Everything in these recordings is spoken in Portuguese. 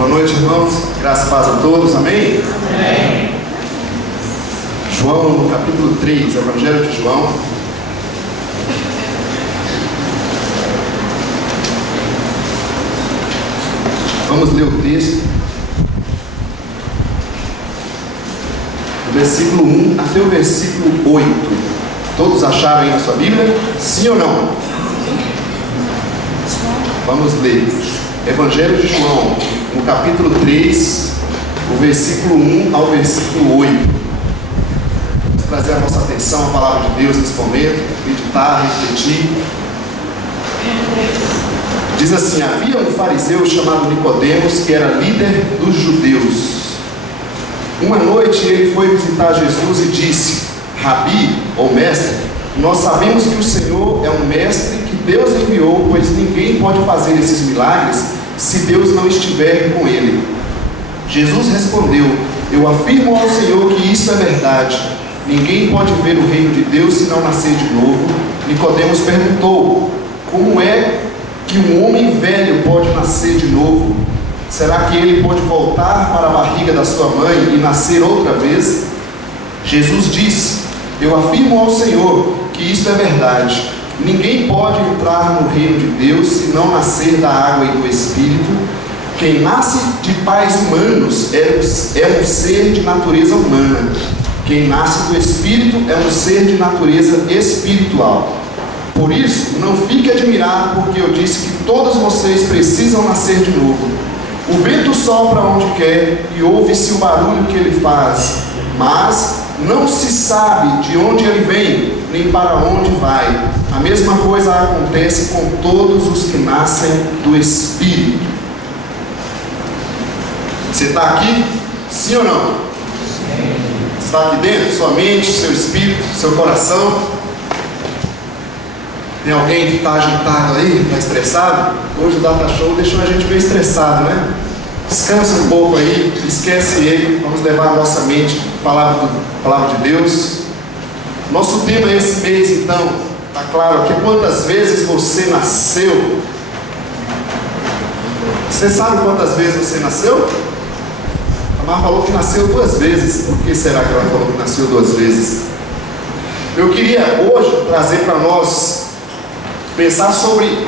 Boa noite, irmãos. Graças e paz a todos. Amém? Amém. João, no capítulo 3, Evangelho de João. Vamos ler o texto. Do versículo 1 até o versículo 8. Todos acharam aí na sua Bíblia? Sim ou não? Vamos ler. Evangelho de João, no capítulo 3, o versículo 1 ao versículo 8. Vamos trazer a nossa atenção à palavra de Deus nesse momento, meditar, refletir. Diz assim: havia um fariseu chamado Nicodemos, que era líder dos judeus. Uma noite ele foi visitar Jesus e disse: Rabi, ou mestre, nós sabemos que o Senhor é um mestre que Deus enviou, pois ninguém pode fazer esses milagres se Deus não estiver com ele. Jesus respondeu: eu afirmo ao Senhor que isso é verdade. Ninguém pode ver o reino de Deus se não nascer de novo. Nicodemos perguntou: como é que um homem velho pode nascer de novo? Será que ele pode voltar para a barriga da sua mãe e nascer outra vez? Jesus disse: eu afirmo ao Senhor que isto é verdade. Ninguém pode entrar no reino de Deus se não nascer da água e do Espírito. Quem nasce de pais humanos é um ser de natureza humana. Quem nasce do Espírito é um ser de natureza espiritual. Por isso, não fique admirado, porque eu disse que todos vocês precisam nascer de novo. O vento sopra onde quer e ouve-se o barulho que ele faz, mas não se sabe de onde ele vem, nem para onde vai. A mesma coisa acontece com todos os que nascem do Espírito. Você está aqui? Sim ou não? Você está aqui dentro? Sua mente, seu espírito, seu coração? Tem alguém que está agitado aí, está estressado? Hoje o Data Show deixou a gente meio estressado, né? Descansa um pouco aí, esquece ele. Vamos levar a nossa mente à palavra de Deus. Nosso tema esse mês, então, está claro aqui: quantas vezes você nasceu? Você sabe quantas vezes você nasceu? A Mar falou que nasceu 2 vezes. Por que será que ela falou que nasceu 2 vezes? Eu queria hoje trazer para nós pensar sobre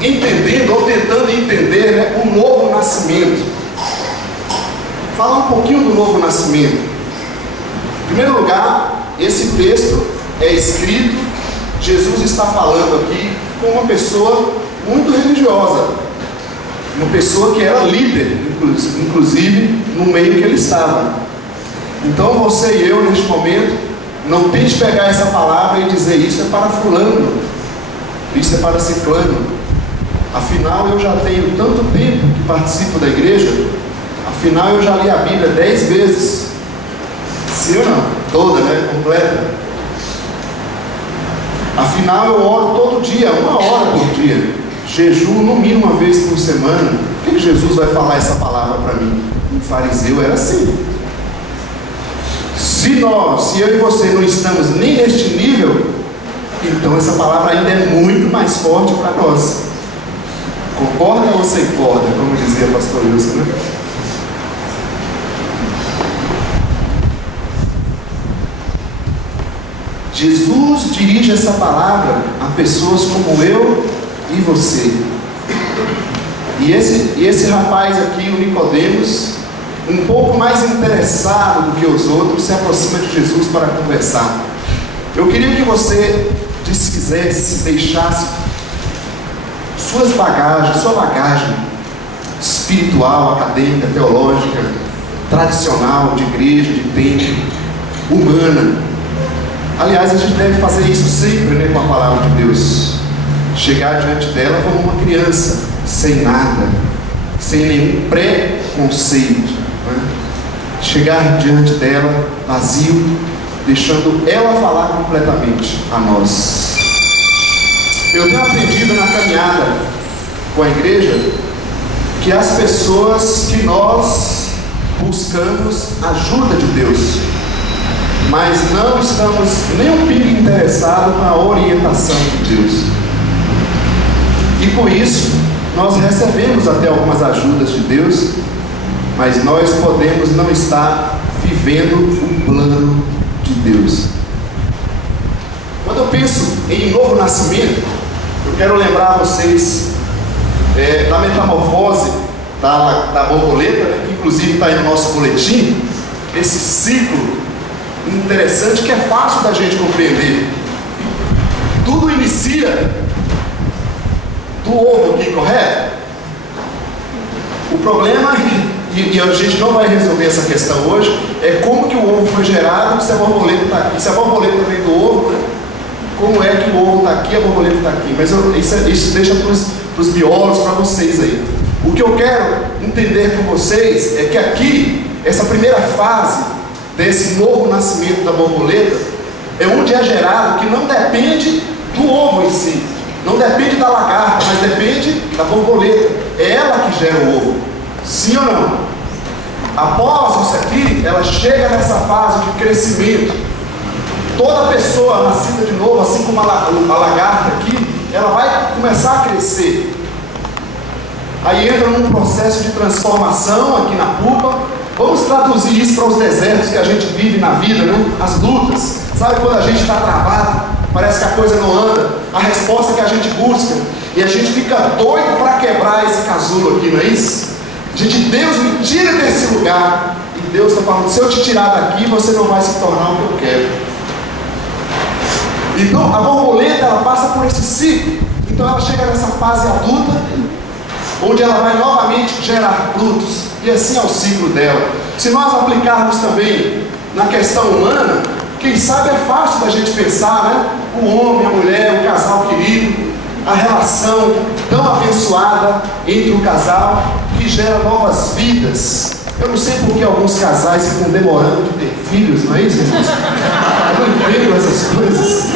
entendendo ou tentando entender, né, o novo nascimento. Falar um pouquinho do novo nascimento. Em primeiro lugar, esse texto é escrito, Jesus está falando aqui com uma pessoa muito religiosa, uma pessoa que era líder, inclusive no meio que ele estava. Então você e eu, neste momento, não tente pegar essa palavra e dizer: isso é para fulano, isso é para ciclano. Afinal, eu já tenho tanto tempo que participo da igreja. Afinal, eu já li a Bíblia 10 vezes. Sim ou não? Toda, né? Completa. Afinal, eu oro todo dia, 1 hora por dia. Jejuo no mínimo 1 vez por semana. Por que Jesus vai falar essa palavra para mim? Um fariseu era assim. Se eu e você não estamos nem neste nível, então essa palavra ainda é muito mais forte para nós. Concorda ou você concorda? Como dizia o pastor Wilson, né? Jesus dirige essa palavra a pessoas como eu e você. E esse rapaz aqui, o Nicodemos, um pouco mais interessado do que os outros, se aproxima de Jesus para conversar. Eu queria que você desfizesse, deixasse sua bagagem espiritual, acadêmica, teológica, tradicional, de igreja, de templo, humana. Aliás, a gente deve fazer isso sempre, né, com a palavra de Deus. Chegar diante dela como uma criança, sem nada, sem nenhum preconceito, né? Chegar diante dela vazio, deixando ela falar completamente a nós. Eu tenho aprendido na caminhada com a igreja que as pessoas que nós buscamos ajuda de Deus, mas não estamos nem um pouco interessados na orientação de Deus. E com isso, nós recebemos até algumas ajudas de Deus, mas nós podemos não estar vivendo o plano de Deus. Quando eu penso em novo nascimento, eu quero lembrar vocês da metamorfose da borboleta, que inclusive está aí no nosso boletim, esse ciclo interessante que é fácil da gente compreender. Tudo inicia do ovo aqui, correto? O problema, e a gente não vai resolver essa questão hoje, é como que o ovo foi gerado, se a borboleta está aqui. Se a borboleta vem do ovo, né? Como é que o ovo está aqui e a borboleta está aqui? Mas isso deixa para os biólogos, para vocês aí. O que eu quero entender com vocês é que aqui, essa primeira fase desse novo nascimento da borboleta, é onde é gerado, que não depende do ovo em si, não depende da lagarta, mas depende da borboleta. É ela que gera o ovo, sim ou não? Após isso aqui, ela chega nessa fase de crescimento. Toda pessoa nascida de novo, assim como a lagarta aqui, ela vai começar a crescer. Aí entra num processo de transformação aqui na pupa. Vamos traduzir isso para os desertos que a gente vive na vida, né? As lutas. Sabe quando a gente está travado, parece que a coisa não anda, a resposta que a gente busca, e a gente fica doido para quebrar esse casulo aqui, não é isso? Deus me tira desse lugar, e Deus está falando, se eu te tirar daqui, você não vai se tornar o que eu quero. Então a borboleta, ela passa por esse ciclo. Então ela chega nessa fase adulta, onde ela vai novamente gerar frutos, e assim é o ciclo dela. Se nós aplicarmos também na questão humana, quem sabe é fácil da gente pensar, né? O homem, a mulher, o casal querido, a relação tão abençoada entre o casal, que gera novas vidas. Eu não sei por que alguns casais ficam demorando de ter filhos, não é isso, irmãos? Eu não entendo essas coisas.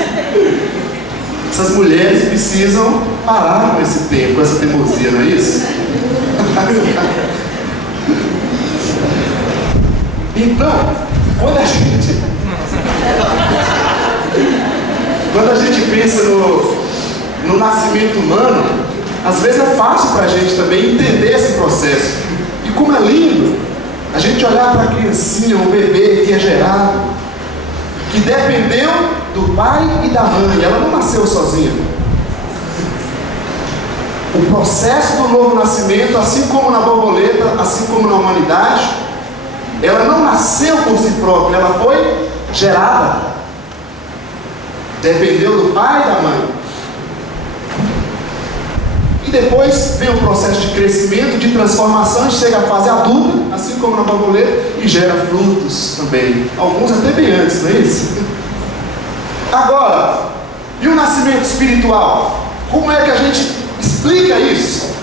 Essas mulheres precisam parar com esse tempo, com essa teimosia, não é isso? Então, quando a gente pensa no nascimento humano, às vezes é fácil para a gente também entender esse processo. E como é lindo a gente olhar para a criancinha, o bebê que é gerado, que dependeu do pai e da mãe, ela não nasceu sozinha. O processo do novo nascimento, assim como na borboleta, assim como na humanidade, ela não nasceu por si própria, ela foi gerada. Dependeu do pai e da mãe. E depois vem o processo de crescimento, de transformação, chega à fase adulta, assim como na borboleta, e gera frutos também. Alguns até bem antes, não é isso? Agora, e o nascimento espiritual? Como é que a gente explica isso?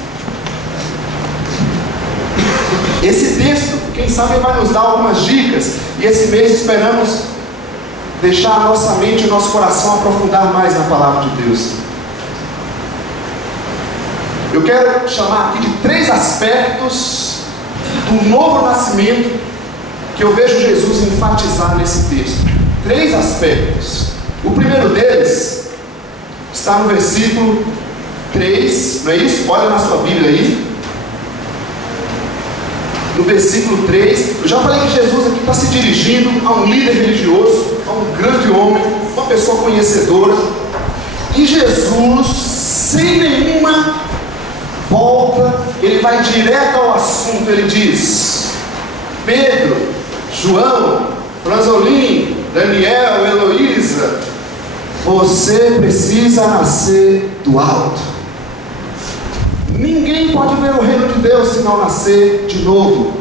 Esse texto, quem sabe, vai nos dar algumas dicas. E esse mês esperamos deixar a nossa mente e o nosso coração aprofundar mais na palavra de Deus. Eu quero chamar aqui de 3 aspectos do novo nascimento que eu vejo Jesus enfatizar nesse texto. 3 aspectos. O primeiro deles está no versículo 3, não é isso? Olha na sua Bíblia aí. No versículo 3, eu já falei que Jesus aqui está se dirigindo a um líder religioso, a um grande homem, uma pessoa conhecedora. E Jesus, sem nenhuma volta, ele vai direto ao assunto. Ele diz: Pedro, João, Franzolin, Daniel, Heloísa, você precisa nascer do alto. Ninguém pode ver o reino de Deus se não nascer de novo.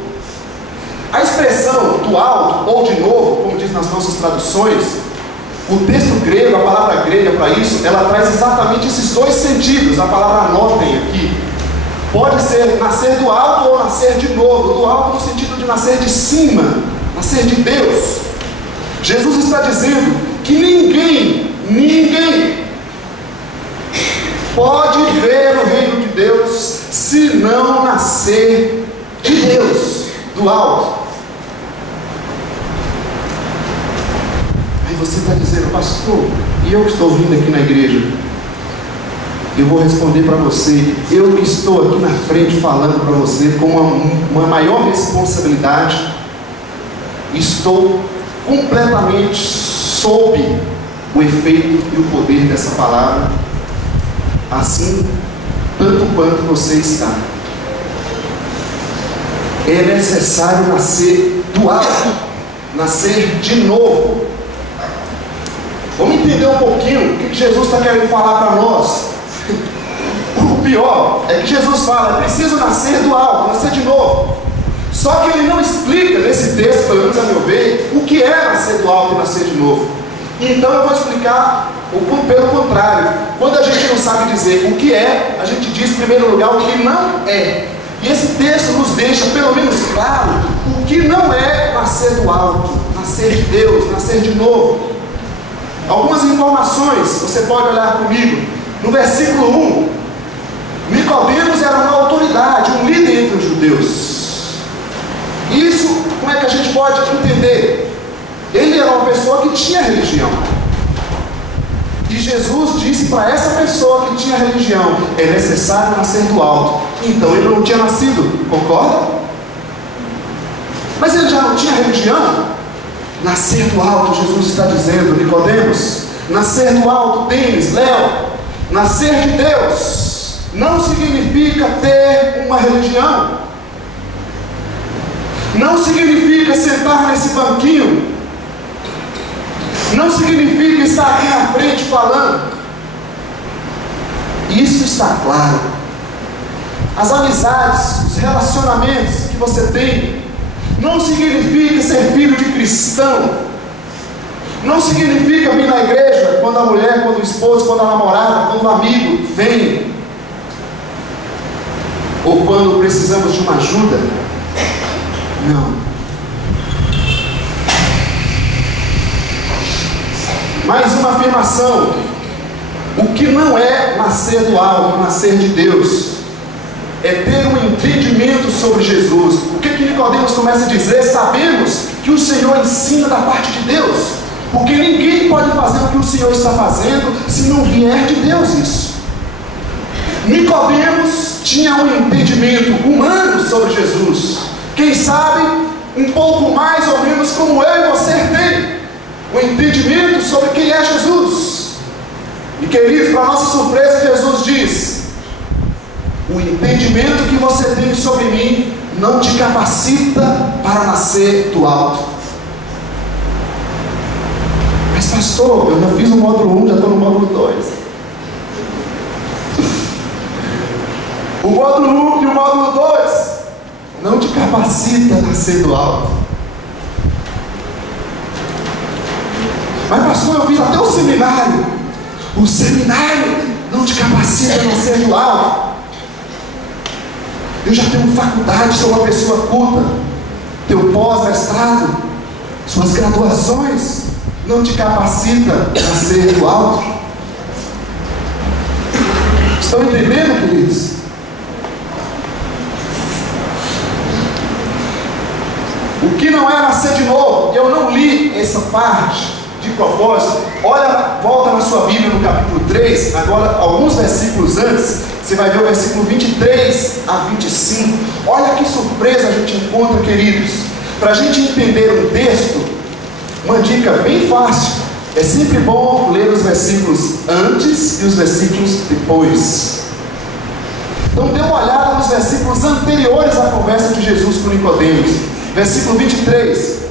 A expressão do alto ou de novo, como diz nas nossas traduções, o texto grego, a palavra grega para isso, ela traz exatamente esses 2 sentidos. A palavra anotem aqui. Pode ser nascer do alto ou nascer de novo. Do alto no sentido de nascer de cima, nascer de Deus. Jesus está dizendo que ninguém pode ver o reino de Deus se não nascer de Deus, do alto. Aí você está dizendo: pastor, e eu que estou vindo aqui na igreja, Eu vou responder para você, eu que estou aqui na frente falando para você com uma maior responsabilidade, estou completamente sob o efeito e o poder dessa palavra, assim tanto quanto você está. É necessário nascer do alto, nascer de novo. Vamos entender um pouquinho o que Jesus está querendo falar para nós. O pior é que Jesus fala, é preciso nascer do alto, nascer de novo. Só que ele não explica nesse texto, pelo menos a meu ver, o que é nascer do alto e nascer de novo. Então eu vou explicar pelo contrário. Quando a gente não sabe dizer o que é, a gente diz em primeiro lugar o que não é. E esse texto nos deixa pelo menos claro o que não é nascer do alto, nascer de Deus, nascer de novo. Algumas informações, você pode olhar comigo. No versículo 1, Nicodemos era uma autoridade, um líder entre os judeus. Isso, como é que a gente pode entender? Ele era uma pessoa que tinha religião. E Jesus disse para essa pessoa que tinha religião, é necessário nascer do alto. Então ele não tinha nascido, concorda? Mas ele já não tinha religião? Nascer do alto, Jesus está dizendo, Nicodemos. Nascer do alto, Denis, Léo. Nascer de Deus não significa ter uma religião. Não significa sentar nesse banquinho. Não significa estar aqui na frente falando. Isso está claro. As amizades, os relacionamentos que você tem, não significa ser filho de cristão. Não significa vir na igreja quando a mulher, quando o esposo, quando a namorada, quando o amigo vem. Ou quando precisamos de uma ajuda. Não. Mais uma afirmação. O que não é nascer do alto, nascer de Deus, é ter um entendimento sobre Jesus. O que Nicodemos começa a dizer? Sabemos que o Senhor ensina da parte de Deus. Porque ninguém pode fazer o que o Senhor está fazendo se não vier de Deus isso. Nicodemos tinha um entendimento humano sobre Jesus. Quem sabe, um pouco mais ou menos como eu e você tem. O entendimento sobre quem é Jesus. E queridos, para nossa surpresa, Jesus diz: o entendimento que você tem sobre mim não te capacita para nascer do alto. Mas pastor, eu já fiz o módulo 1, já estou no módulo 2. O módulo 1 e o módulo 2 não te capacita a nascer do alto. Mas pastor, eu fiz até o seminário. O seminário não te capacita a nascer do alto. Eu já tenho faculdade, sou uma pessoa culta. Teu pós-mestrado, suas graduações não te capacita a ser do alto. Estão entendendo, queridos? O que não é nascer de novo? Eu não li essa parte de propósito. Olha, volta na sua Bíblia no capítulo 3, agora alguns versículos antes, você vai ver o versículo 23 a 25. Olha que surpresa a gente encontra, queridos. Para a gente entender um texto, uma dica bem fácil: é sempre bom ler os versículos antes e os versículos depois. Então dê uma olhada nos versículos anteriores à conversa de Jesus com Nicodemos. Versículo 23.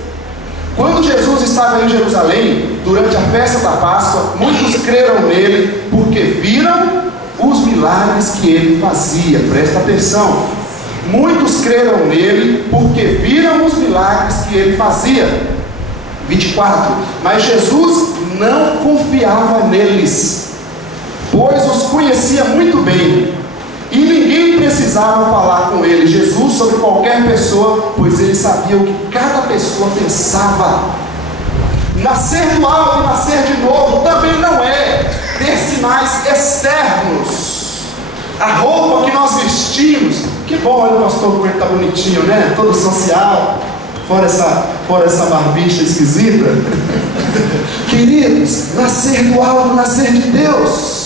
Quando Jesus estava em Jerusalém, durante a festa da Páscoa, muitos creram nele, porque viram os milagres que ele fazia. Presta atenção. Muitos creram nele, porque viram os milagres que ele fazia. 24. Mas Jesus não confiava neles, pois os conhecia muito bem, e ninguém precisava falar com ele, Jesus, sobre qualquer pessoa, pois ele sabia o que cada pessoa pensava. Nascer do alto e nascer de novo também não é ter sinais externos. A roupa que nós vestimos, que bom, olha o pastor como ele está bonitinho, né? Todo social, fora essa barbicha esquisita. Queridos, nascer do alto, nascer de Deus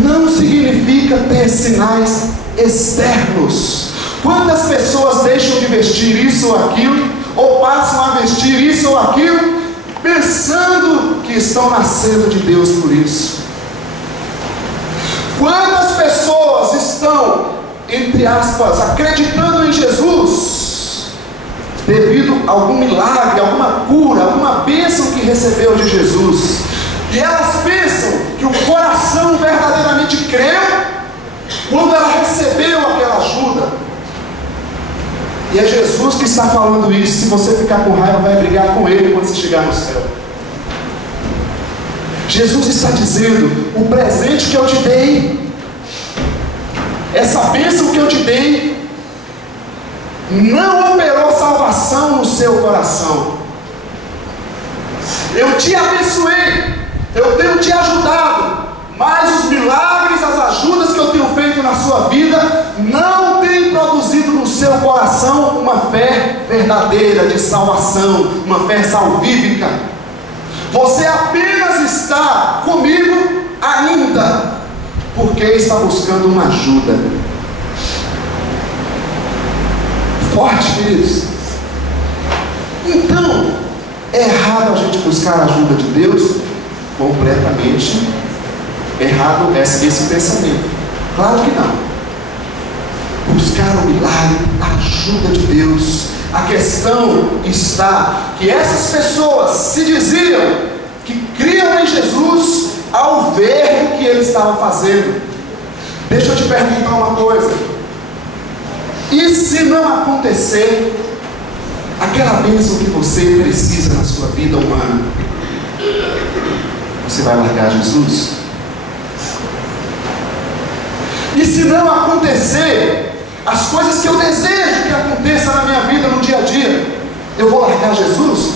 não significa ter sinais externos. Quantas pessoas deixam de vestir isso ou aquilo, ou passam a vestir isso ou aquilo, pensando que estão nascendo de Deus por isso? Quantas pessoas estão, entre aspas, acreditando em Jesus, devido a algum milagre, alguma cura, alguma bênção que recebeu de Jesus, e elas pensam que o coração verdadeiramente creu quando ela recebeu aquela ajuda. E é Jesus que está falando isso. Se você ficar com raiva, vai brigar com ele quando você chegar no céu. Jesus está dizendo: o presente que eu te dei, essa bênção que eu te dei, não operou salvação no seu coração. Eu te abençoei, eu tenho te ajudado, mas os milagres, as ajudas que eu tenho feito na sua vida não têm produzido no seu coração uma fé verdadeira de salvação, uma fé salvífica. Você apenas está comigo ainda porque está buscando uma ajuda. Forte, queridos. Então, é errado a gente buscar a ajuda de Deus? Completamente errado esse pensamento. Claro que não. Buscar o milagre, a ajuda de Deus. A questão está que essas pessoas se diziam que criam em Jesus ao ver o que ele estava fazendo. Deixa eu te perguntar uma coisa: e se não acontecer aquela bênção que você precisa na sua vida humana? Você vai largar Jesus? E se não acontecer as coisas que eu desejo que aconteça na minha vida no dia a dia, eu vou largar Jesus?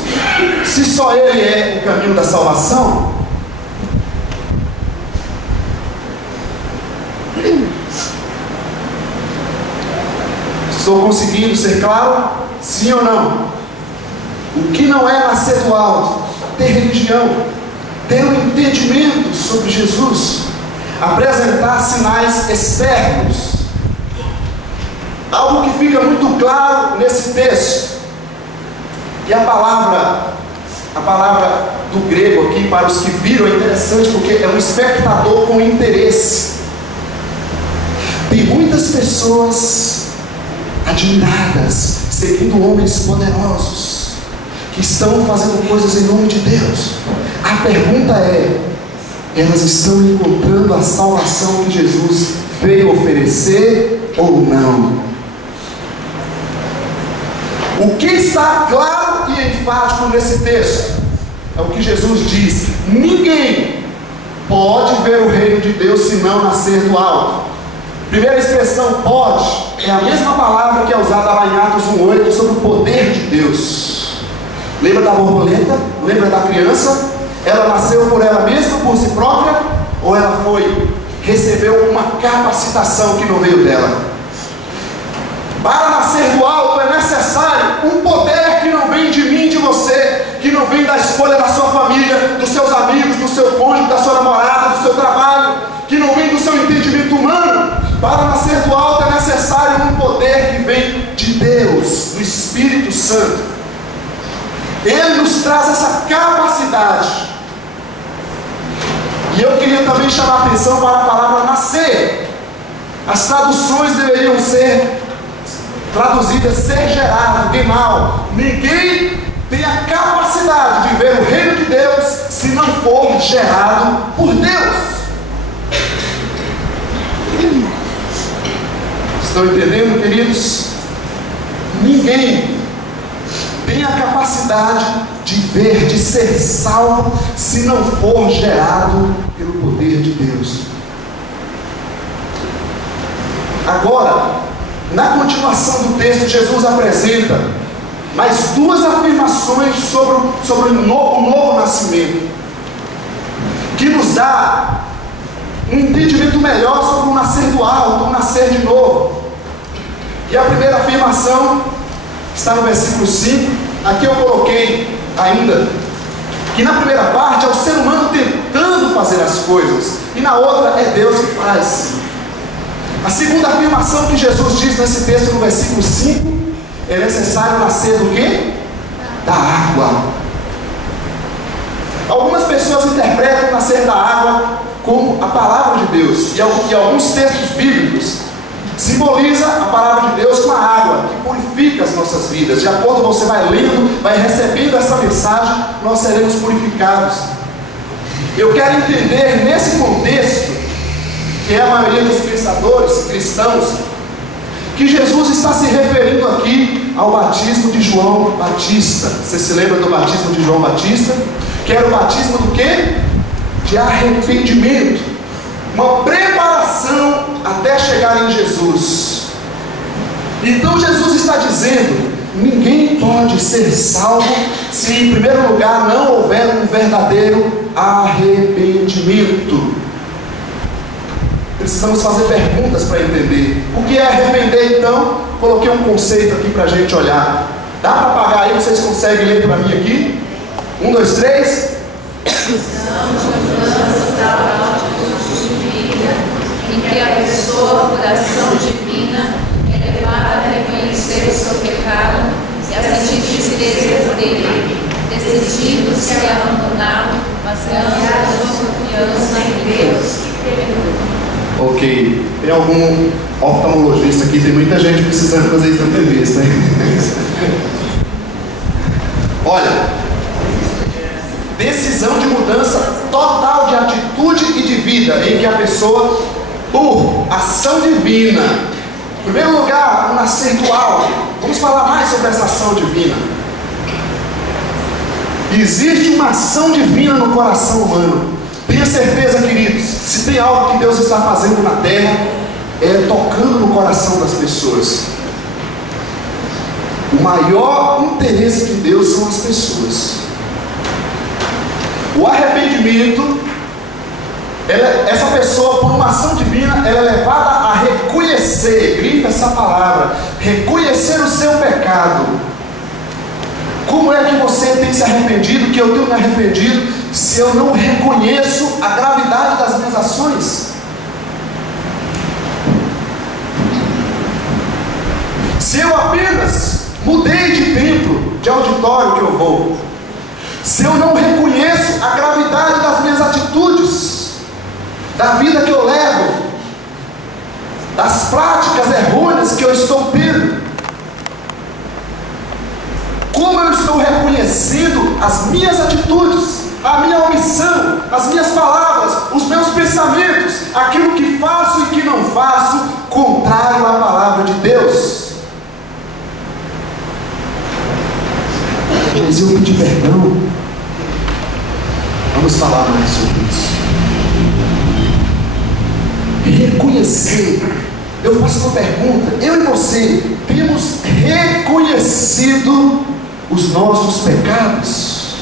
Se só Ele é o caminho da salvação? Estou conseguindo ser claro? Sim ou não? O que não é nascer do alto? Ter religião, ter um entendimento sobre Jesus, apresentar sinais externos. Algo que fica muito claro nesse texto, e a palavra do grego aqui, para os que viram, é interessante porque é um espectador com interesse. Tem muitas pessoas admiradas, seguindo homens poderosos, que estão fazendo coisas em nome de Deus. A pergunta é: elas estão encontrando a salvação que Jesus veio oferecer ou não? O que está claro e enfático nesse texto é o que Jesus diz: ninguém pode ver o reino de Deus se não nascer do alto. Primeira expressão, pode, é a mesma palavra que é usada lá em Atos 1:8 sobre o poder de Deus. Lembra da borboleta? Lembra da criança? Ela nasceu por ela mesma, por si própria? Ou ela recebeu uma capacitação que não veio dela? Para nascer do alto é necessário um poder que não vem de mim, de você, que não vem da escolha da sua família, dos seus amigos, do seu cônjuge, da sua namorada, do seu trabalho, que não vem do seu entendimento humano. Para nascer do alto é necessário um poder que vem de Deus, do Espírito Santo. Ele nos traz essa capacidade. E eu queria também chamar a atenção para a palavra nascer. As traduções deveriam ser traduzidas ser gerado, genal. Ninguém tem a capacidade de ver o reino de Deus se não for gerado por Deus. Estão entendendo, queridos? Ninguém tem a capacidade de ver, de ser salvo, se não for gerado pelo poder de Deus. Agora, na continuação do texto, Jesus apresenta mais duas afirmações sobre o novo nascimento, que nos dá um entendimento melhor sobre o nascer do alto, o nascer de novo. E a primeira afirmação está no versículo 5. Aqui eu coloquei ainda que na primeira parte é o ser humano tentando fazer as coisas, e na outra é Deus que faz. A segunda afirmação que Jesus diz nesse texto, no versículo 5, é necessário nascer do quê? Da água. Algumas pessoas interpretam nascer da água como a palavra de Deus, e alguns textos bíblicos simboliza a palavra de Deus com a água, que purifica as nossas vidas. De acordo com você vai lendo, vai recebendo essa mensagem, nós seremos purificados. Eu quero entender nesse contexto, que é a maioria dos pensadores cristãos, que Jesus está se referindo aqui ao batismo de João Batista. Você se lembra do batismo de João Batista? Que era o batismo do quê? De arrependimento. Uma preparação até chegar em Jesus. Então Jesus está dizendo: ninguém pode ser salvo se em primeiro lugar não houver um verdadeiro arrependimento. Precisamos fazer perguntas para entender. O que é arrepender então? Coloquei um conceito aqui para a gente olhar. Dá para apagar aí? Vocês conseguem ler para mim aqui? 1, 2, 3. Em que a pessoa, por ação divina, é levada a reconhecer o seu pecado e a sentir tristeza por ele, decidindo se abandoná-lo, mas ganhar a sua confiança em Deus que perdoa. Ok, tem algum oftalmologista aqui? Tem muita gente precisando fazer isso na entrevista, hein? Olha, decisão de mudança total de atitude e de vida, em que a pessoa, por ação divina, em primeiro lugar, o nascer do alto. Vamos falar mais sobre essa ação divina. Existe uma ação divina no coração humano. Tenha certeza, queridos, se tem algo que Deus está fazendo na terra, é tocando no coração das pessoas. O maior interesse de Deus são as pessoas. O arrependimento, essa pessoa, por uma ação divina, ela é levada a reconhecer, grifa essa palavra, reconhecer o seu pecado. Como é que você tem se arrependido, que eu tenho me arrependido, se eu não reconheço a gravidade das minhas ações? Se eu apenas mudei de templo, de auditório que eu vou, se eu não reconheço a gravidade das minhas atitudes, da vida que eu levo, das práticas errôneas que eu estou tendo, como eu estou reconhecendo as minhas atitudes, a minha omissão, as minhas palavras, os meus pensamentos, aquilo que faço e que não faço, contrário à palavra de Deus? Mas eu pedi perdão. Vamos falar mais sobre isso. Reconhecer. Eu faço uma pergunta: eu e você temos reconhecido os nossos pecados?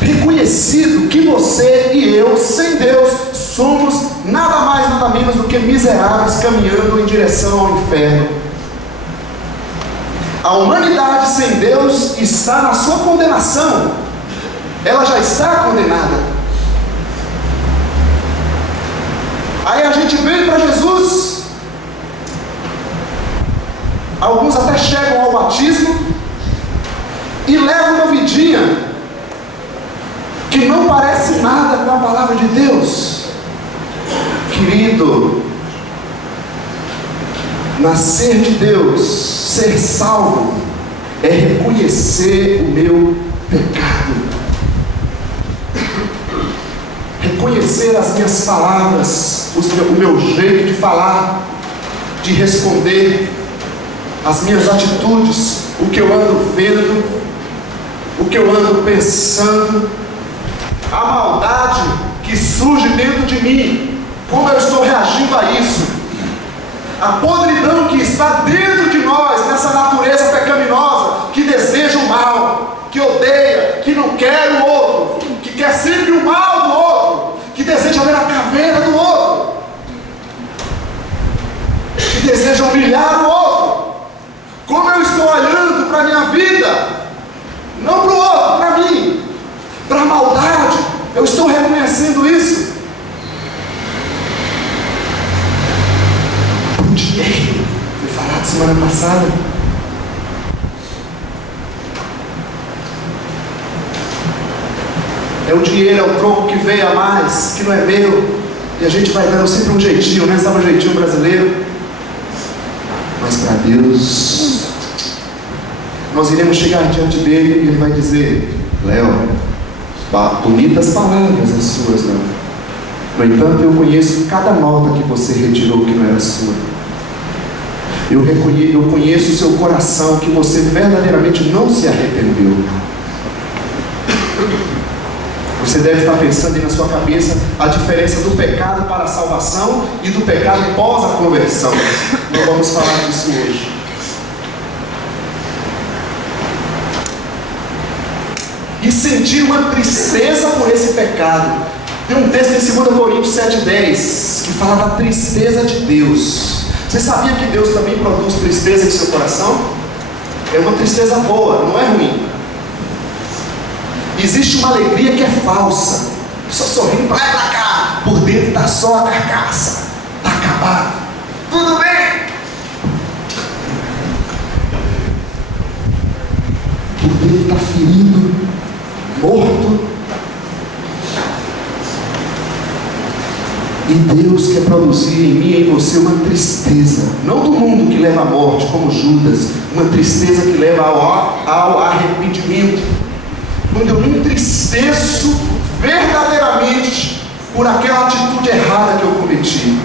Reconhecido que você e eu, sem Deus, somos nada mais, nada menos do que miseráveis caminhando em direção ao inferno. A humanidade sem Deus está na sua condenação. Ela já está condenada. Aí a gente vem para Jesus. Alguns até chegam ao batismo e levam uma vidinha que não parece nada com a palavra de Deus. Querido, nascer de Deus, ser salvo, é reconhecer o meu pecado, reconhecer as minhas palavras, o meu jeito de falar, de responder, as minhas atitudes, o que eu ando vendo, o que eu ando pensando, a maldade que surge dentro de mim, como eu estou reagindo a isso, a podridão que está dentro de nós, nessa natureza pecaminosa, que deseja o mal, que odeia, que não quer o outro, que quer sempre o mal do outro, que deseja ver a caveira do outro, que deseja humilhar o outro. Como eu estou olhando para a minha vida, não para o outro, para mim, para a maldade, Eu estou reconhecendo isso. O dinheiro foi falado semana passada. É o dinheiro, é o troco que veio a mais, que não é meu. E a gente vai dando sempre um jeitinho, né? Sabe o jeitinho brasileiro? Mas para Deus, nós iremos chegar diante dele e ele vai dizer: Léo, bonitas palavras as suas, Léo. No entanto, eu conheço cada nota que você retirou que não era sua. Eu conheço o seu coração, que você verdadeiramente não se arrependeu. Você deve estar pensando aí na sua cabeça a diferença do pecado para a salvação e do pecado pós a conversão. Nós vamos falar disso hoje. E sentir uma tristeza por esse pecado. Tem um texto em 2 Coríntios 7,10 que fala da tristeza de Deus. Você sabia que Deus também produz tristeza em seu coração? É uma tristeza boa, não é ruim. Existe uma alegria que é falsa. Só sorrindo para lá e para cá. Por dentro está só a carcaça. Está acabado. Tudo bem. Por dentro está ferido, morto. E Deus quer produzir em mim e em você uma tristeza. Não do mundo que leva à morte, como Judas. Uma tristeza que leva ao arrependimento. Quando eu me entristeço verdadeiramente por aquela atitude errada que eu cometi.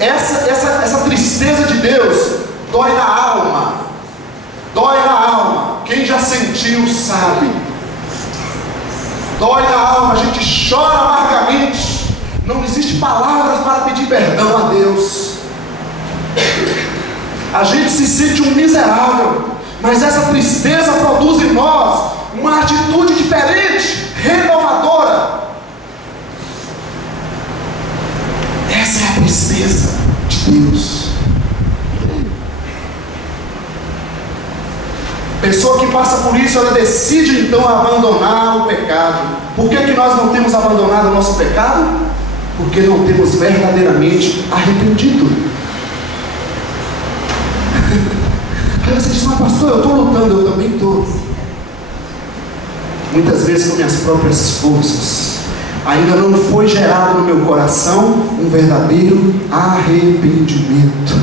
Essa tristeza de Deus dói na alma. Dói na alma. Quem já sentiu sabe. Dói na alma, a gente chora amargamente. Não existe palavras para pedir perdão a Deus. A gente se sente um miserável. Mas essa tristeza produz em nós uma atitude diferente, renovadora. Essa é a tristeza de Deus. Pessoa que passa por isso, ela decide então abandonar o pecado. Por que nós não temos abandonado o nosso pecado? Porque não temos verdadeiramente arrependido. Aí você diz: mas pastor, eu estou lutando. Eu também estou. Muitas vezes com minhas próprias forças. Ainda não foi gerado no meu coração um verdadeiro arrependimento.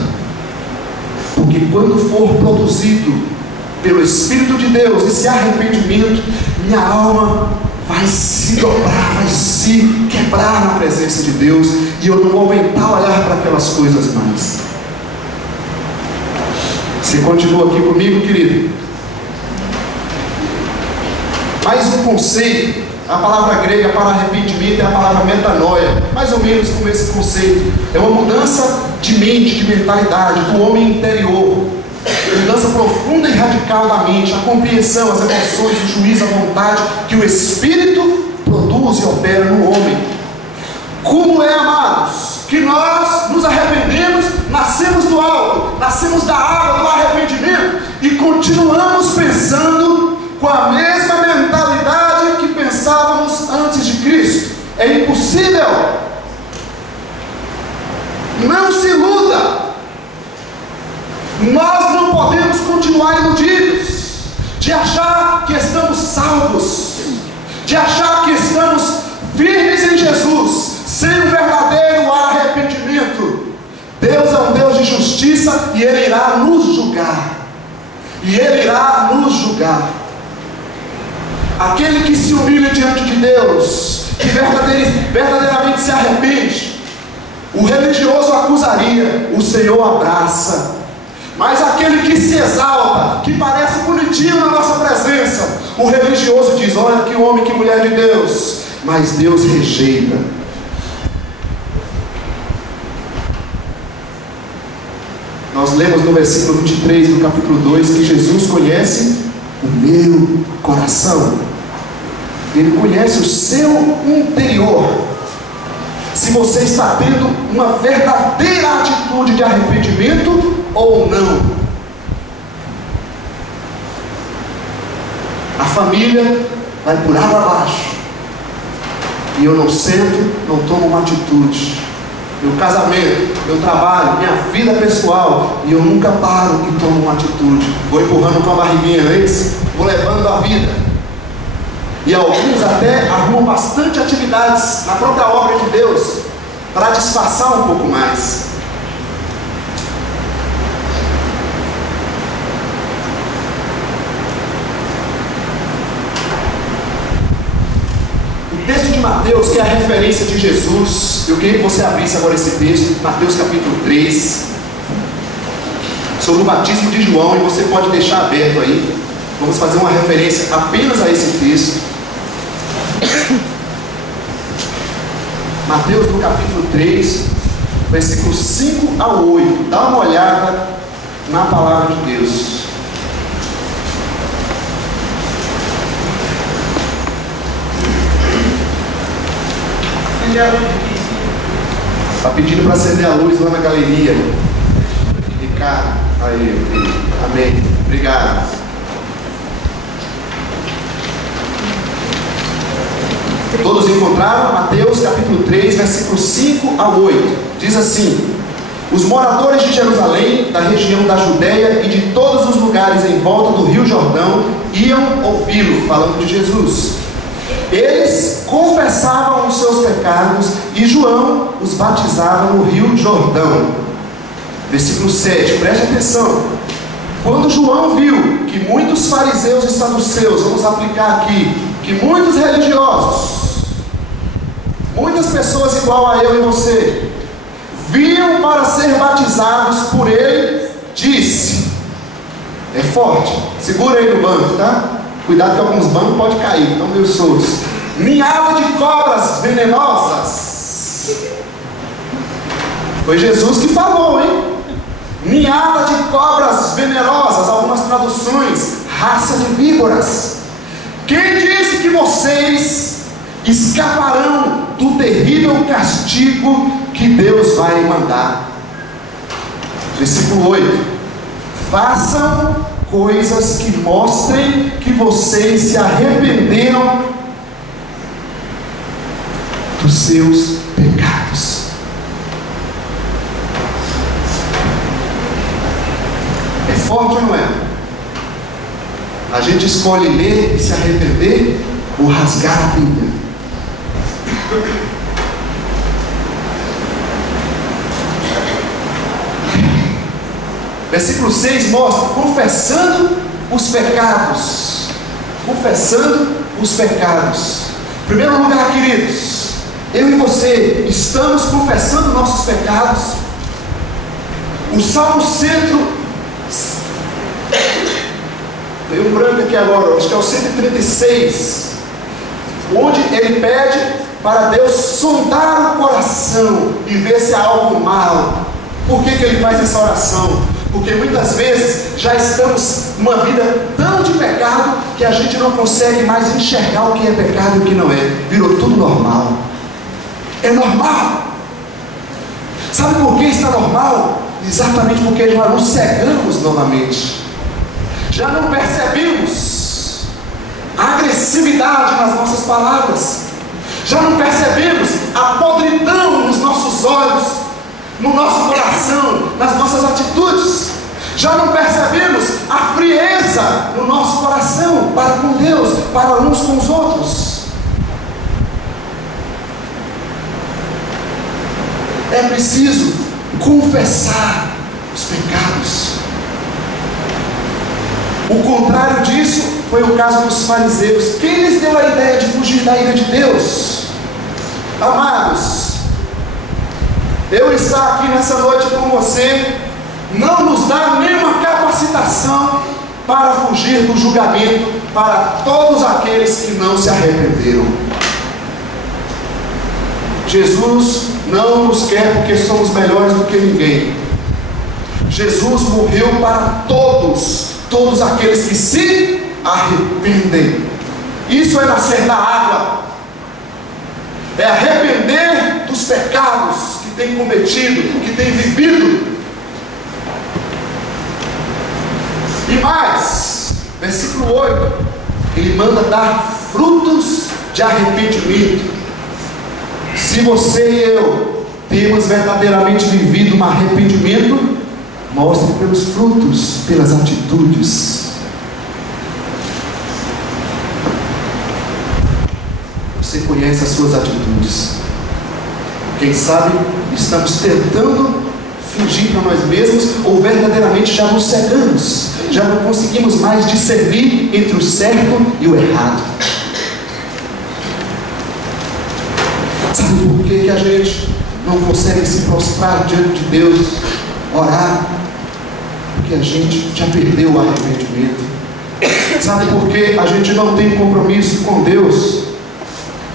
Porque quando for produzido pelo Espírito de Deus esse arrependimento, minha alma vai se dobrar, vai se quebrar na presença de Deus, e eu não vou aguentar olhar para aquelas coisas mais. Você continua aqui comigo, querido? Mais um conceito. A palavra grega para arrependimento é a palavra metanoia, mais ou menos com esse conceito. É uma mudança de mente, de mentalidade, do homem interior. Mudança profunda e radical da mente, a compreensão, as emoções, o juízo, a vontade que o Espírito produz e opera no homem. Como é, amados, que nós nos arrependemos, nascemos do alto, nascemos da água do arrependimento e continuamos pensando com a mesma mentalidade que pensávamos antes de Cristo? É impossível. Não se iluda. Nós não podemos continuar iludidos de achar que estamos salvos, de achar que estamos firmes em Jesus, sem um verdadeiro arrependimento. Deus é um Deus de justiça e Ele irá nos julgar. E Ele irá nos julgar. Aquele que se humilha diante de Deus, que verdadeiramente se arrepende, o religioso acusaria, o Senhor abraça. Mas aquele que se exalta, que parece bonitinho na nossa presença, o religioso diz: olha que homem, que mulher de Deus. Mas Deus rejeita. Nós lemos no versículo 23 do capítulo 2 que Jesus conhece o meu coração. Ele conhece o seu interior. Se você está tendo uma verdadeira atitude de arrependimento ou não. A família vai por água abaixo. e eu não sento, não tomo uma atitude. Meu casamento, meu trabalho, minha vida pessoal, e eu nunca paro e tomo uma atitude. Vou empurrando com a barriguinha, não é isso? Vou levando a vida. E alguns até arrumam bastante atividades na própria obra de Deus para disfarçar um pouco mais. O texto de Mateus, que é a referência de Jesus, eu queria que você abrisse agora esse texto, Mateus capítulo 3, sobre o batismo de João, e você pode deixar aberto aí. Vamos fazer uma referência apenas a esse texto. Mateus no capítulo 3, versículos 5 ao 8. Dá uma olhada na palavra de Deus. Está pedindo para acender a luz lá na galeria. Ricardo, aí, amém. Obrigado. Todos encontraram? Mateus capítulo 3, versículos 5 a 8. Diz assim: os moradores de Jerusalém, da região da Judéia e de todos os lugares em volta do rio Jordão iam ouvi-lo, falando de Jesus. Eles confessavam os seus pecados e João os batizava no rio Jordão. Versículo 7, preste atenção. Quando João viu que muitos fariseus e saduceus, vamos aplicar aqui, que muitos religiosos, muitas pessoas igual a eu e você, vinham para ser batizados por ele, disse, é forte, segura aí no banco, tá? Cuidado que alguns bancos podem cair, estão meio soltos. Ninhada de cobras venenosas. Foi Jesus que falou, hein? Ninhada de cobras venenosas, algumas traduções, raça de víboras. Quem disse que vocês escaparão do terrível castigo que Deus vai mandar? Versículo 8. Façam coisas que mostrem que vocês se arrependeram dos seus pecados. É forte ou não é? A gente escolhe ler e se arrepender ou rasgar a Bíblia. Versículo 6 mostra, confessando os pecados. Confessando os pecados. Em primeiro lugar, queridos, eu e você estamos confessando nossos pecados. O Salmo 100, veio um branco aqui agora, acho que é o 136, onde ele pede para Deus sondar o coração e ver se há algo mal. Por que ele faz essa oração? Porque muitas vezes já estamos numa vida tão de pecado que a gente não consegue mais enxergar o que é pecado e o que não é. Virou tudo normal. É normal. Sabe por que está normal? Exatamente porque já nos cegamos novamente. Já não percebemos a agressividade nas nossas palavras. Já não percebemos a podridão nos nossos olhos, no nosso coração, nas nossas atitudes. Já não percebemos a frieza no nosso coração para com Deus, para uns com os outros. É preciso confessar os pecados. O contrário disso foi o caso dos fariseus. Quem lhes deu a ideia de fugir da ira de Deus? Amados, eu estar aqui nessa noite com você não nos dá nenhuma capacitação para fugir do julgamento para todos aqueles que não se arrependeram. Jesus não nos quer porque somos melhores do que ninguém. Jesus morreu para todos aqueles que se arrependem. Isso é nascer da água, é arrepender dos pecados que tem cometido, que tem vivido. E mais, versículo 8, ele manda dar frutos de arrependimento. Se você e eu temos verdadeiramente vivido um arrependimento, mostre pelos frutos, pelas atitudes. Você conhece as suas atitudes. Quem sabe estamos tentando fingir para nós mesmos, ou verdadeiramente já nos cegamos, já não conseguimos mais discernir entre o certo e o errado. Sabe por que a gente não consegue se prostrar diante de Deus, orar? Porque a gente já perdeu o arrependimento. Sabe por que a gente não tem compromisso com Deus?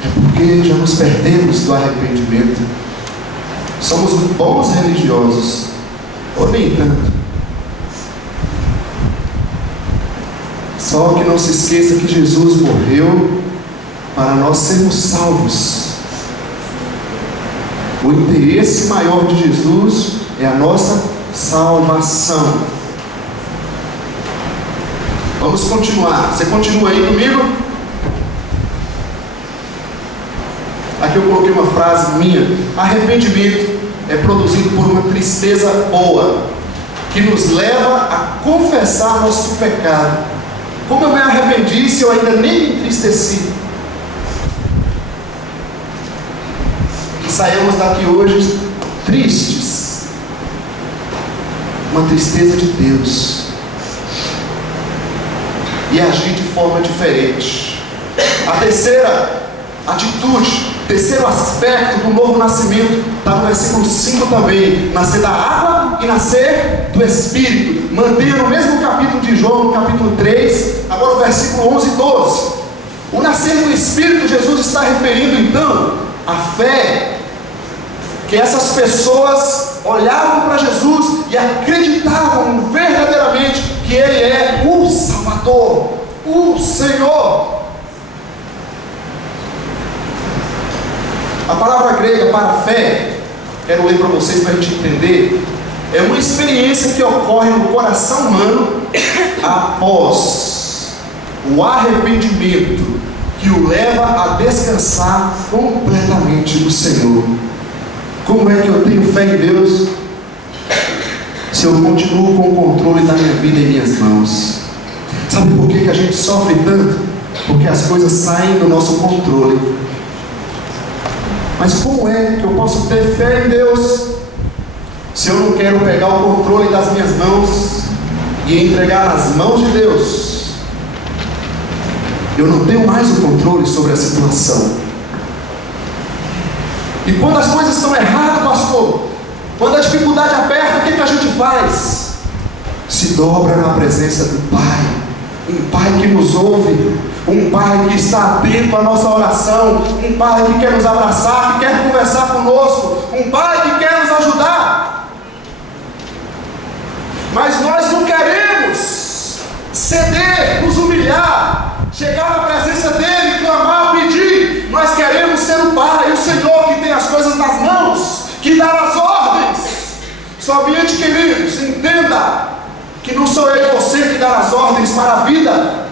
É porque já nos perdemos do arrependimento. Somos bons religiosos, ou nem tanto. Só que não se esqueça que Jesus morreu para nós sermos salvos. O interesse maior de Jesus é a nossa salvação. Vamos continuar. Você continua aí comigo? Aqui eu coloquei uma frase minha. Arrependimento é produzido por uma tristeza boa, que nos leva a confessar nosso pecado. Como eu me arrependi se eu ainda nem me entristeci? Que saímos daqui hoje tristes. Uma tristeza de Deus. E agir de forma diferente. A terceira atitude, terceiro aspecto do novo nascimento, está no versículo 5 também. Nascer da água e nascer do Espírito. Mantenha no mesmo capítulo de João, no capítulo 3, agora o versículo 11 e 12. O nascer do Espírito, Jesus está referindo então à fé, que essas pessoas olhavam para Jesus e acreditavam verdadeiramente que Ele é o Salvador, o Senhor. A palavra grega para fé, quero ler para vocês para a gente entender, é uma experiência que ocorre no coração humano após o arrependimento, que o leva a descansar completamente no Senhor. Como é que eu tenho fé em Deus se eu continuo com o controle da minha vida em minhas mãos? Sabe por que a gente sofre tanto? Porque as coisas saem do nosso controle. Mas como é que eu posso ter fé em Deus se eu não quero pegar o controle das minhas mãos e entregar nas mãos de Deus? Eu não tenho mais o controle sobre a situação. E quando as coisas estão erradas, pastor, quando a dificuldade aperta, o que a gente faz? Se dobra na presença do Pai. Um Pai que nos ouve, um Pai que está atento à nossa oração, um Pai que quer nos abraçar, que quer conversar conosco, um Pai que quer nos ajudar. Mas nós não queremos ceder, nos humilhar, chegar na presença dEle, clamar, pedir. Nós queremos ser o Pai, o Senhor que tem as coisas nas mãos, que dá as ordens. Somente, queridos, entenda que não sou eu e você que dá as ordens para a vida.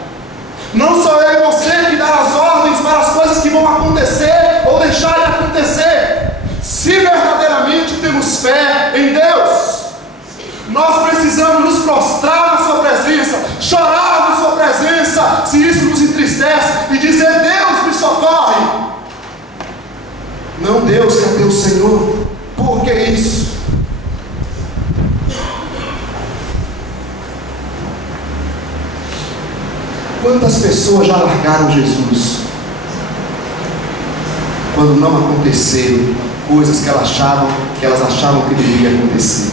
Não sou eu e você que dá as ordens para as coisas que vão acontecer ou deixar de acontecer. Se verdadeiramente temos fé em Deus, nós precisamos nos prostrar na sua presença, chorar na sua presença, se isso nos entristece, e dizer: Deus, me socorre. Não, Deus, cadê o Senhor? Por que isso? Quantas pessoas já largaram Jesus quando não aconteceram coisas que elas achavam que deveria acontecer?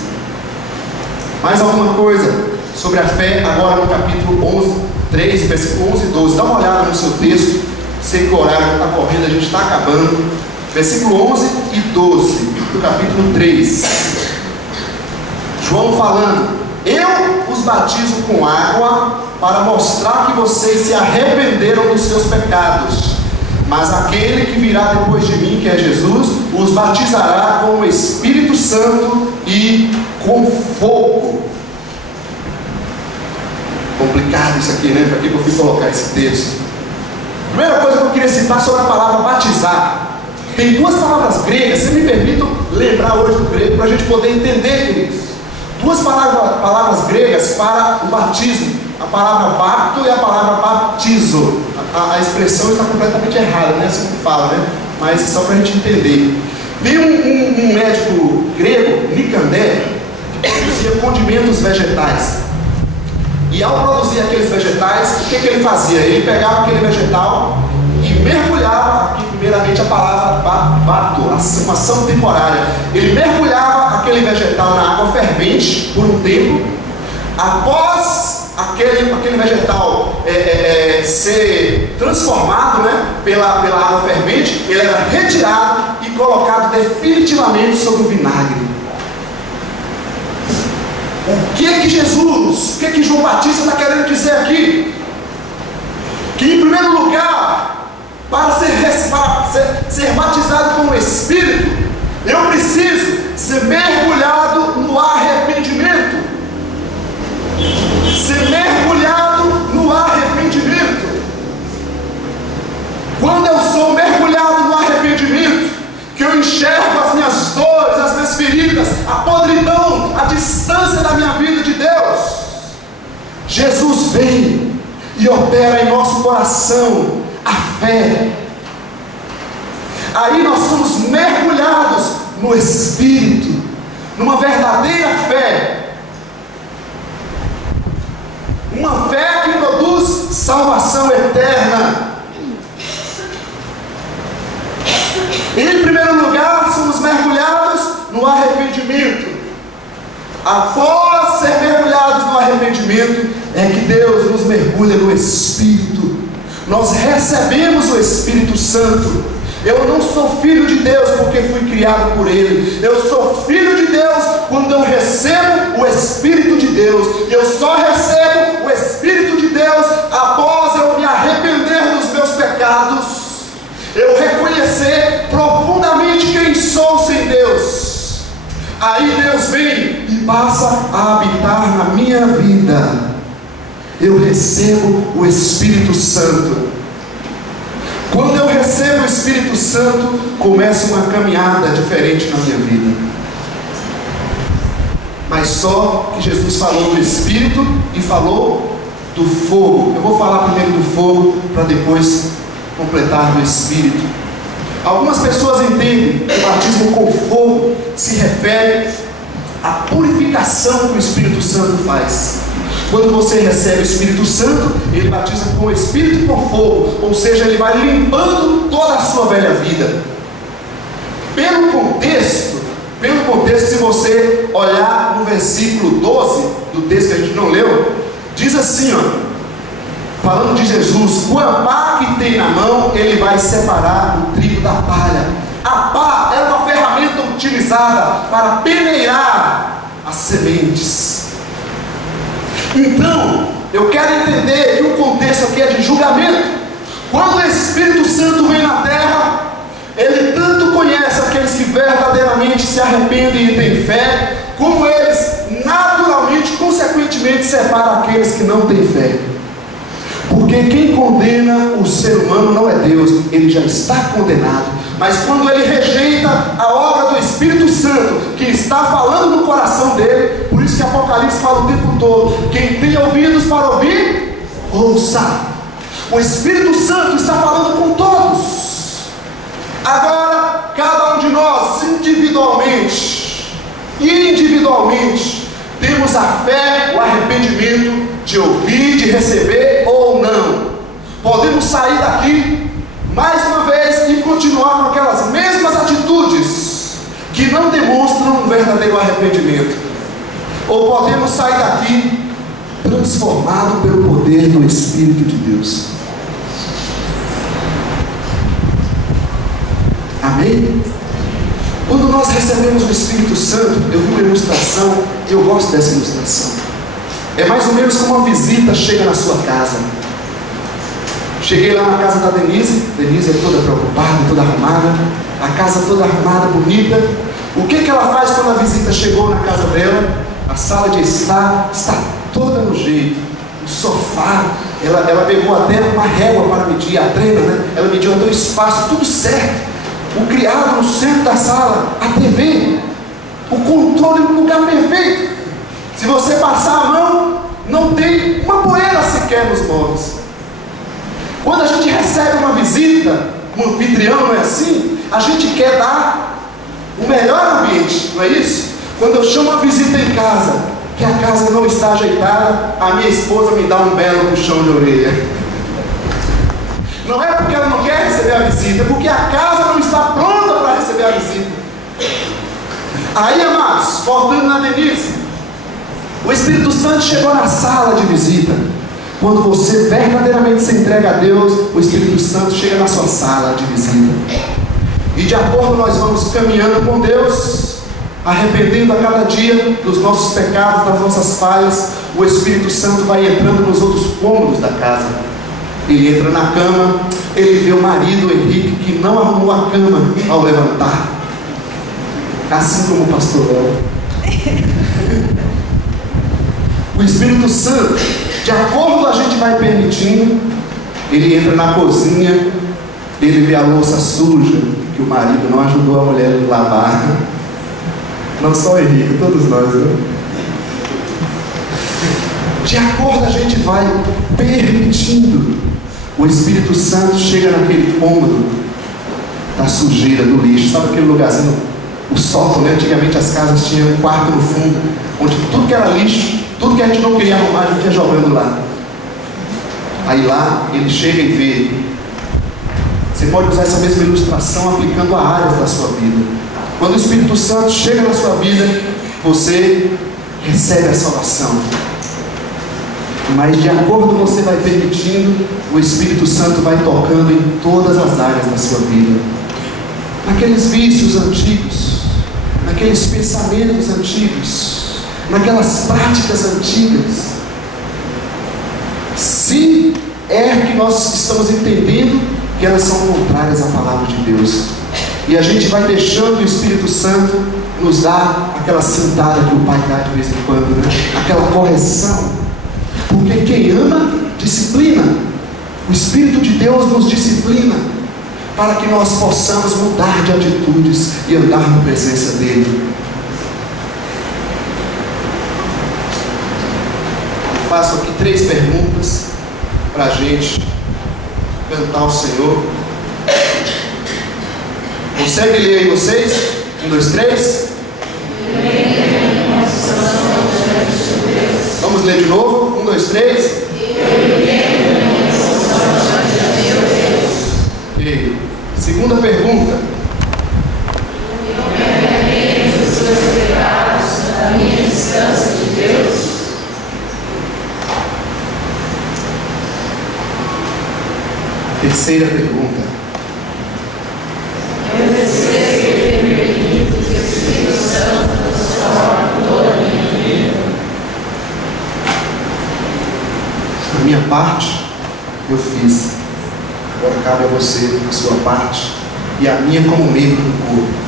Mais alguma coisa sobre a fé agora no capítulo 11, 3, versículo 11 e 12. Dá uma olhada no seu texto. Sei que o horário está correndo, a gente está acabando. Versículo 11 e 12 do capítulo 3. João falando: eu os batizo com água para mostrar que vocês se arrependeram dos seus pecados. Mas aquele que virá depois de mim, que é Jesus, os batizará com o Espírito Santo e com fogo. Complicado isso aqui, né? Para que eu fui colocar esse texto? Primeira coisa que eu queria citar sobre a palavra batizar. Tem duas palavras gregas, se me permitam lembrar hoje do grego, para a gente poder entender, queridos. Duas palavras gregas para o batismo. A palavra bapto e a palavra baptizo. A expressão está completamente errada, né? Assim que fala, né? Mas só para a gente entender. Tem um médico grego, Nicandé, que produzia condimentos vegetais. E ao produzir aqueles vegetais, o que ele fazia? Ele pegava aquele vegetal e mergulhava, aqui primeiramente a palavra bapto, uma ação temporária. Ele mergulhava aquele vegetal na água fervente por um tempo. Após aquele vegetal ser transformado, né, pela água fervente, ele era retirado e colocado definitivamente sobre o vinagre. O que João Batista está querendo dizer aqui? Que em primeiro lugar, para ser batizado com o Espírito, eu preciso ser mergulhado no arrependimento. Ser mergulhado no arrependimento. Quando eu sou mergulhado no arrependimento, que eu enxergo as minhas dores, as minhas feridas, a podridão, a distância da minha vida de Deus, Jesus vem e opera em nosso coração a fé. Aí nós somos mergulhados no Espírito, numa verdadeira fé. Uma fé que produz salvação eterna. Em primeiro lugar, somos mergulhados no arrependimento. Após ser mergulhados no arrependimento, é que Deus nos mergulha no Espírito. Nós recebemos o Espírito Santo. Eu não sou filho de Deus porque fui criado por Ele. Eu sou filho de Deus quando eu recebo o Espírito de Deus. Eu só recebo o Espírito de Deus após eu me arrepender dos meus pecados, eu reconhecer profundamente quem sou sem Deus. Aí Deus vem e passa a habitar na minha vida. Eu recebo o Espírito Santo. Quando eu recebo o Espírito Santo, começa uma caminhada diferente na minha vida. Mas só que Jesus falou do Espírito e falou do fogo. Eu vou falar primeiro do fogo, para depois completar do Espírito. Algumas pessoas entendem que o batismo com fogo se refere à purificação que o Espírito Santo faz. Quando você recebe o Espírito Santo, Ele batiza com o Espírito e com fogo, ou seja, Ele vai limpando toda a sua velha vida. Pelo contexto, se você olhar no versículo 12 do texto que a gente não leu, diz assim, falando de Jesus: com a pá que tem na mão, Ele vai separar o trigo da palha. A pá era uma ferramenta utilizada para peneirar as sementes. Então, eu quero entender que o contexto aqui é de julgamento. Quando o Espírito Santo vem na terra, Ele tanto conhece aqueles que verdadeiramente se arrependem e têm fé, como eles naturalmente, consequentemente, separa aqueles que não têm fé. Porque quem condena o ser humano não é Deus, ele já está condenado. Mas quando ele rejeita a obra do Espírito Santo, que está falando no coração dele, por isso que Apocalipse fala o tempo todo: quem tem ouvidos para ouvir, ouça. O Espírito Santo está falando com todos. Agora, cada um de nós, individualmente, temos a fé, o arrependimento de ouvir, de receber ou não. Podemos sair daqui mais uma vez e continuar com aquelas mesmas atitudes que não demonstram um verdadeiro arrependimento, ou podemos sair daqui transformado pelo poder do Espírito de Deus. Amém? Quando nós recebemos o Espírito Santo, eu vi uma ilustração, e eu gosto dessa ilustração. É mais ou menos como uma visita chega na sua casa. Cheguei lá na casa da Denise é toda preocupada, toda arrumada, a casa toda arrumada, bonita. O que ela faz quando a visita chegou na casa dela? A sala de estar está toda no jeito. O sofá, ela pegou até uma régua para medir a trena, né? Ela mediu até o espaço, tudo certo. o criado no centro da sala, a TV, o controle no lugar perfeito. Se você passar a mão, não tem uma poeira sequer nos móveis. Quando a gente recebe uma visita, um anfitrião, não é assim? A gente quer dar o melhor ambiente, não é isso? Quando eu chamo uma visita em casa, que a casa não está ajeitada, a minha esposa me dá um belo puxão de orelha. Não é porque ela não quer receber a visita, é porque a casa não está pronta para receber a visita. Aí, amados, voltando na Denise, o Espírito Santo chegou na sala de visita. Quando você verdadeiramente se entrega a Deus, o Espírito Santo chega na sua sala de visita. E de acordo nós vamos caminhando com Deus, arrependendo a cada dia dos nossos pecados, das nossas falhas, o Espírito Santo vai entrando nos outros cômodos da casa. Ele entra na cama, ele vê o marido Henrique que não arrumou a cama ao levantar, assim como o pastor Léo. O Espírito Santo, de acordo a gente vai permitindo, ele entra na cozinha, ele vê a louça suja que o marido não ajudou a mulher a lavar. Não só o Henrique, todos nós, né? De acordo a gente vai permitindo, o Espírito Santo chega naquele cômodo da sujeira, do lixo. Sabe aquele lugarzinho, o sótão, né? Antigamente as casas tinham um quarto no fundo, onde tudo que era lixo, tudo que a gente não queria arrumar, a gente ia jogando lá. Aí lá, ele chega e vê. Você pode usar essa mesma ilustração aplicando a áreas da sua vida. Quando o Espírito Santo chega na sua vida, você recebe a salvação. Mas de acordo você vai permitindo, o Espírito Santo vai tocando em todas as áreas da sua vida. Naqueles vícios antigos, naqueles pensamentos antigos, naquelas práticas antigas. Se é que nós estamos entendendo que elas são contrárias à palavra de Deus, e a gente vai deixando o Espírito Santo nos dar aquela sentada que o Pai dá de vez em quando, né? Aquela correção. Porque quem ama, disciplina. O Espírito de Deus nos disciplina para que nós possamos mudar de atitudes e andar na presença dEle. Faço aqui 3 perguntas para a gente cantar ao Senhor. Consegue ler aí vocês? 1, 2, 3. Vamos ler de novo? 1, 2, 3. Ok. Segunda pergunta. Os seus pecados da minha distância de Deus. Terceira pergunta. Eu preciso permitir que o Espírito Santo transforme toda a minha vida. A minha parte eu fiz. Agora cabe a você a sua parte e a minha como membro do corpo.